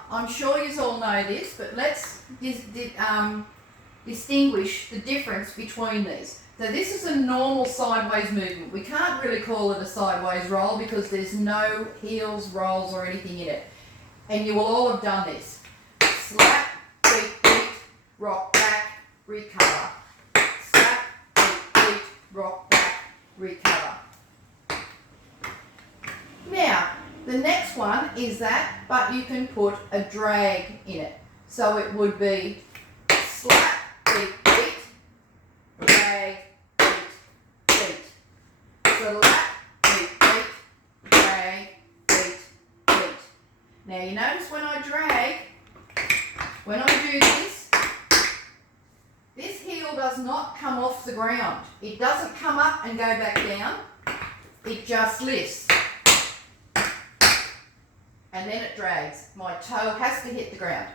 I'm sure you all know this, but let's distinguish the difference between these. So this is a normal sideways movement. We can't really call it a sideways roll because there's no heels, rolls or anything in it. And you will all have done this. Slap, beat, beat, rock back, recover. Slap, beat, beat, rock back, recover. Now, the next one is that, but you can put a drag in it. So it would be slap, beat, beat, drag, beat, beat. Slap, beat, beat, drag, beat, beat. Now you notice when I drag, when I do this heel does not come off the ground. It doesn't come up and go back down. It just lifts. And then it drags. My toe has to hit the ground.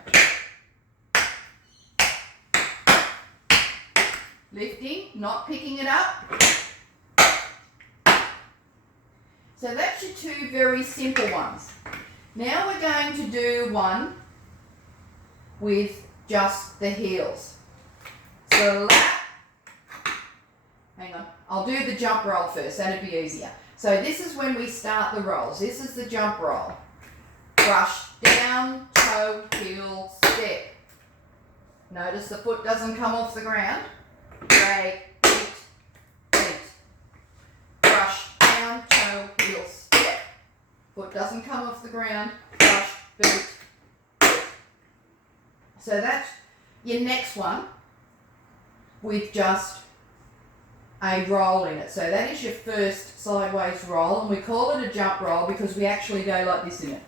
Lifting, not picking it up. So that's your two very simple ones. Now we're going to do one with just the heels. So hang on, I'll do the jump roll first, that'll be easier. So this is when we start the rolls. This is the jump roll. Brush down, toe, heel, step. Notice the foot doesn't come off the ground. Drag, beat, beat. Brush down, toe, heel, step. Foot doesn't come off the ground. Brush, beat, beat. So that's your next one with just a roll in it. So that is your first sideways roll, and we call it a jump roll because we actually go like this in it.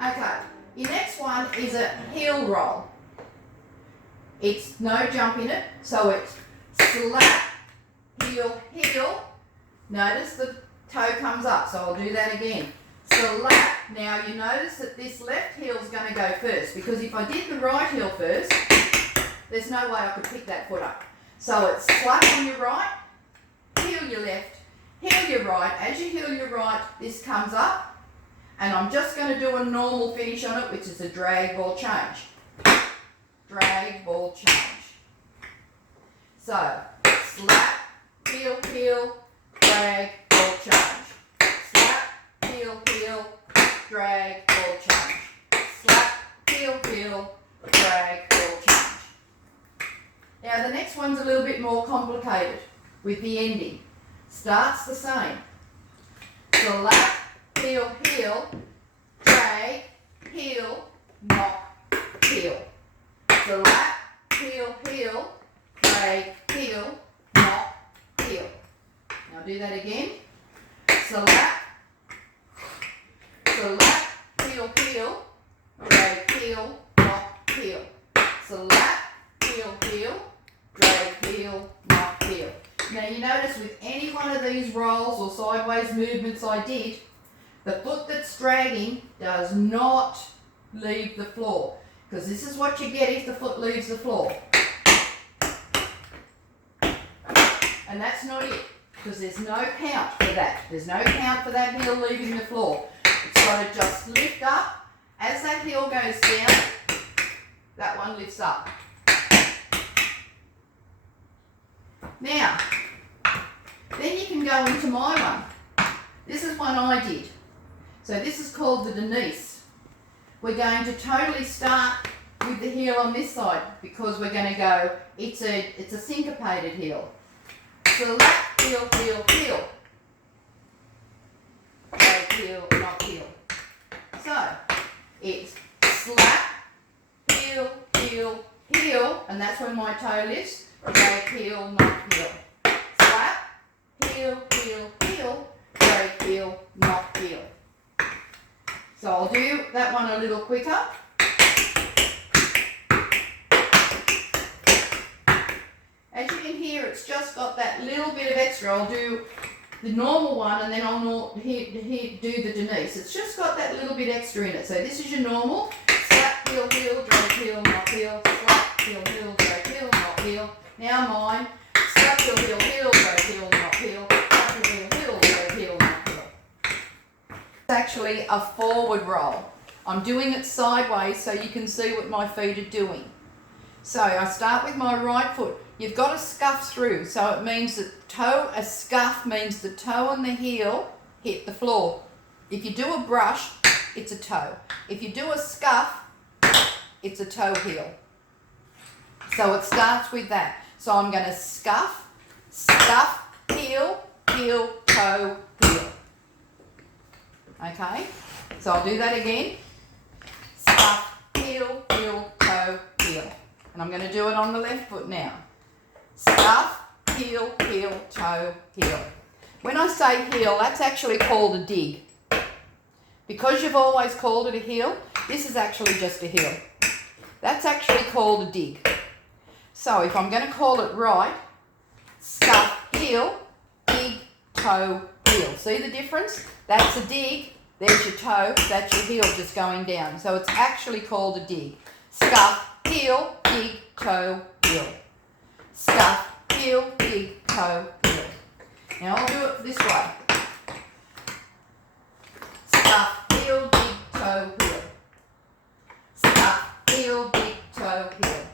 Okay, your next one is a heel roll. It's no jump in it, so it's slap, heel, heel. Notice the toe comes up, so I'll do that again. Slap. Now you notice that this left heel is going to go first, because if I did the right heel first, there's no way I could pick that foot up. So it's slap on your right, heel your left, heel your right. As you heel your right, this comes up, and I'm just going to do a normal finish on it, which is a drag ball change. Drag ball change. So slap, heel, heel, drag, ball change. Slap, heel, heel, drag, ball change. Slap, heel, heel, drag, ball change. Now the next one's a little bit more complicated with the ending. Starts the same. Slap, heel, heel, drag, heel, knock, heel. Slap, heel, heel, drag, heel, knock, heel. Now do that again. Slap, slap, heel, heel, drag, heel, knock, heel. Slap, heel, heel, drag, heel, knock, heel. Now you notice with any one of these rolls or sideways movements I did, the foot that's dragging does not leave the floor, because this is what you get if the foot leaves the floor. And that's not it, because there's no count for that. There's no count for that heel leaving the floor. It's got to just lift up. As that heel goes down, that one lifts up. Now, then you can go into my one. This is one I did. So this is called the Denise. We're going to totally start with the heel on this side, because we're going to go, it's a syncopated heel. So left, heel, heel, heel. Drag, heel, knock, heel. So it's slap, heel, heel, heel, and that's when my toe lifts. Drag, heel, knock, heel. Slap, heel, heel, heel, drag, heel, knock, heel. So I'll do that one a little quicker. As you can hear, it's just got that little bit of extra. I'll do the normal one and then I'll do the Denise. It's just got that little bit extra in it. So this is your normal. Slap, heel, heel, drag, heel, knock, heel. Slap, heel, heel, drag, heel, knock, heel. Now mine. Slap, heel, heel, heel, drag, heel, knock, heel. Slap, actually a forward roll. I'm doing it sideways so you can see what my feet are doing. So I start with my right foot. You've got to scuff through, so it means that a scuff means the toe and the heel hit the floor. If you do a brush, it's a toe. If you do a scuff, it's a toe heel. So it starts with that. So I'm going to scuff, heel, heel, toe, heel. Okay? So I'll do that again. Scuff, heel, heel, toe, heel. And I'm going to do it on the left foot now. Scuff, heel, heel, toe, heel. When I say heel, that's actually called a dig. Because you've always called it a heel, this is actually just a heel. That's actually called a dig. So if I'm going to call it right, scuff, heel, dig, toe, heel. See the difference? That's a dig, there's your toe, that's your heel just going down. So it's actually called a dig. Scuff, heel, dig, toe, heel. Scuff, heel, dig, toe, heel. Now I'll do it this way. Scuff, heel, dig, toe, heel. Scuff, heel, dig, toe, heel.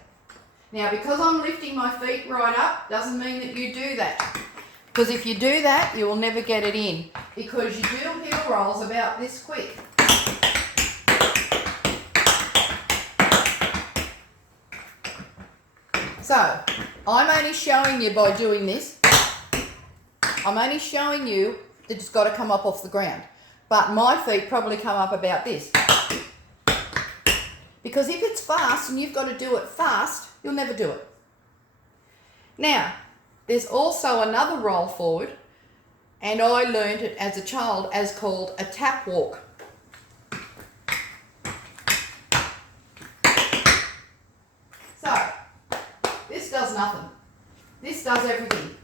Now because I'm lifting my feet right up, doesn't mean that you do that. Because if you do that, you will never get it in. Because you do heel rolls about this quick. So, I'm only showing you by doing this. I'm only showing you that it's got to come up off the ground. But my feet probably come up about this. Because if it's fast and you've got to do it fast, you'll never do it. Now, there's also another roll forward, and I learned it as a child as called a tap walk. So, this does nothing. This does everything.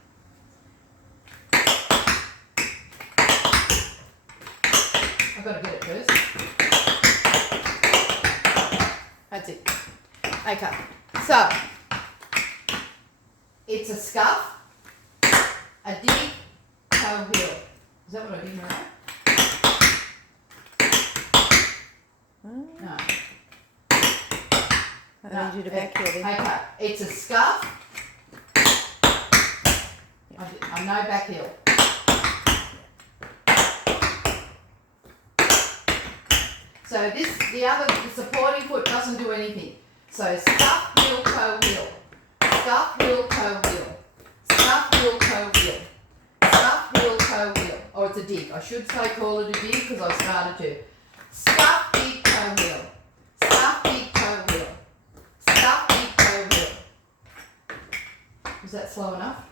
I've got to get it first. That's it. Okay, so it's a scuff, a dig, toe, heel. Is that what I did right? No. I need you to back heel then. Okay, it's a scuff. I know back heel. So the supporting foot doesn't do anything. So scuff, heel, toe, heel. Scuff, heel, toe, heel. Scuff, heel, toe, heel. Scuff, heel, toe, heel. Or it's a dig. I should say call it a dig because I started to. Scuff, dig, toe, heel. Scuff, dig, toe, heel. Scuff, dig, toe, heel. Was that slow enough?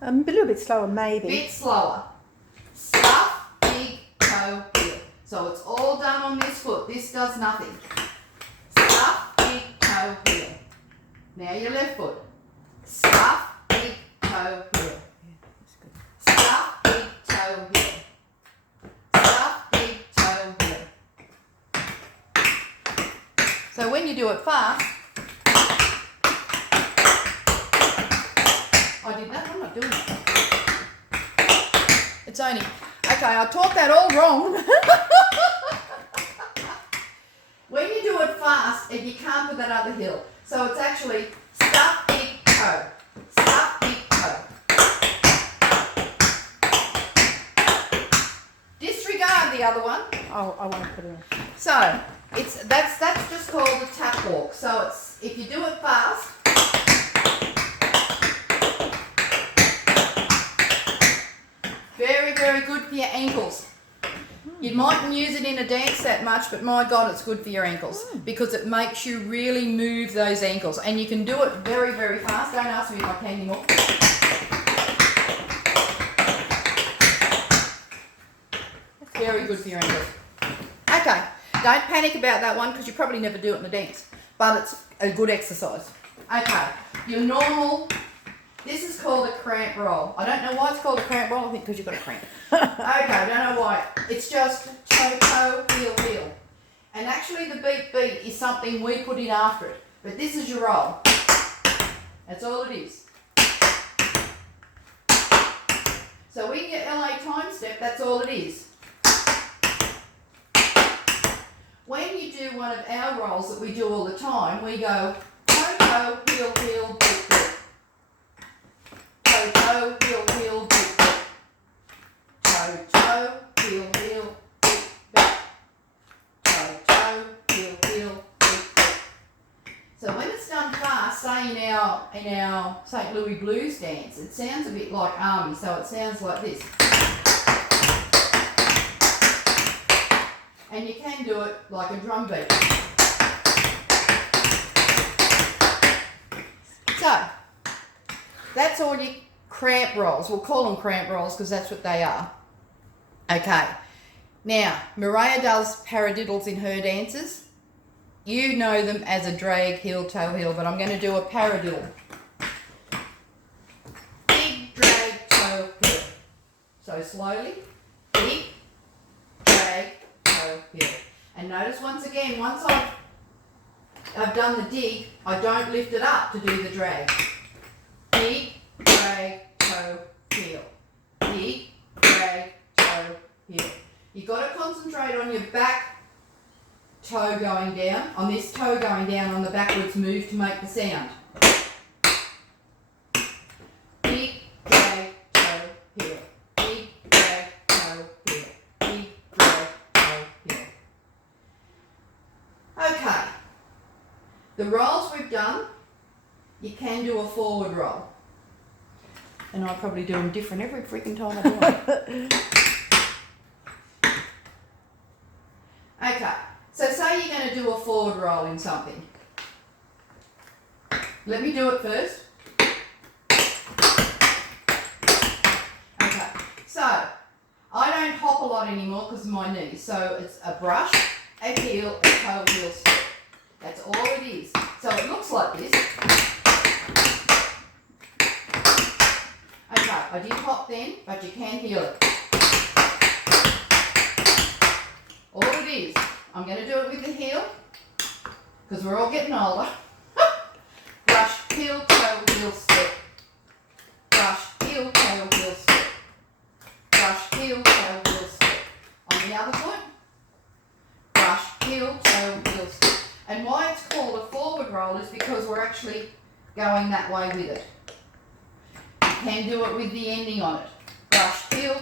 A little bit slower, maybe. Bit slower. Scuff, dig, toe, heel. So it's all done on this foot. This does nothing. Scuff, dig, toe, heel. Now your left foot. Scuff, dig, toe, heel. Scuff, dig, toe, heel. Scuff, dig, toe, heel. So when you do it fast, I did that. I'm not doing it. It's only, okay, I taught that all wrong. When you do it fast, you can't put that other heel. So it's actually scuff, dig, toe. Scuff, dig, toe. Disregard the other one. Oh, I won't put it in. So that's just called a tap walk. So it's if you do it fast. Very, very good for your ankles. You mightn't use it in a dance that much, but my God, it's good for your ankles because it makes you really move those ankles. And you can do it very, very fast. Don't ask me if I can anymore. Very good for your ankles. Okay, don't panic about that one because you probably never do it in a dance, but it's a good exercise. Okay, your normal... This is called a cramp roll. I don't know why it's called a cramp roll. I think because you've got a cramp. Okay, I don't know why. It's just toe, toe, heel, heel. And actually the beat, beat is something we put in after it. But this is your roll. That's all it is. So in your LA time step, that's all it is. do one of our rolls that we do all the time, we go toe, toe, heel, heel, boot, boot. Toe, toe, heel, heel, boot, boot. Toe, toe, heel, heel, boot, boot. Toe, toe, heel, heel, boot, boot. So when it's done fast, say in our St. Louis Blues dance, it sounds a bit like army, so it sounds like this. And you can do it like a drum beat. So, that's all your cramp rolls. We'll call them cramp rolls because that's what they are. Okay. Now, Maria does paradiddles in her dances. You know them as a drag, heel, toe, heel, but I'm going to do a paradiddle. Big, drag, toe, heel. So slowly. Big, drag, toe, heel. And notice once again, once I've done the dig, I don't lift it up to do the drag. Big, drag, toe, heel. Big, drag, toe, heel. You've got to concentrate on your back toe going down, on this toe going down on the backwards move to make the sound. Big, drag, toe, heel. Big, drag, toe, heel. Big, drag, toe, heel. Okay. The rolls we've done, you can do a forward roll. And I probably do them different every freaking time I do them. Okay. So say you're going to do a forward roll in something. Let me do it first. Okay, so I don't hop a lot anymore because of my knees. So it's a brush, a heel, a toe, heel, step. That's all it is. So it looks like this. Okay, I did hop then, but you can heel it. All it is. I'm going to do it with the heel, because we're all getting older. Brush, heel, toe, heel, step. Brush, heel, toe, heel, step. Brush, heel, toe, heel, step. On the other foot. Brush, heel, toe, heel, step. And why it's called a forward roll is because we're actually going that way with it. You can do it with the ending on it. Brush, heel,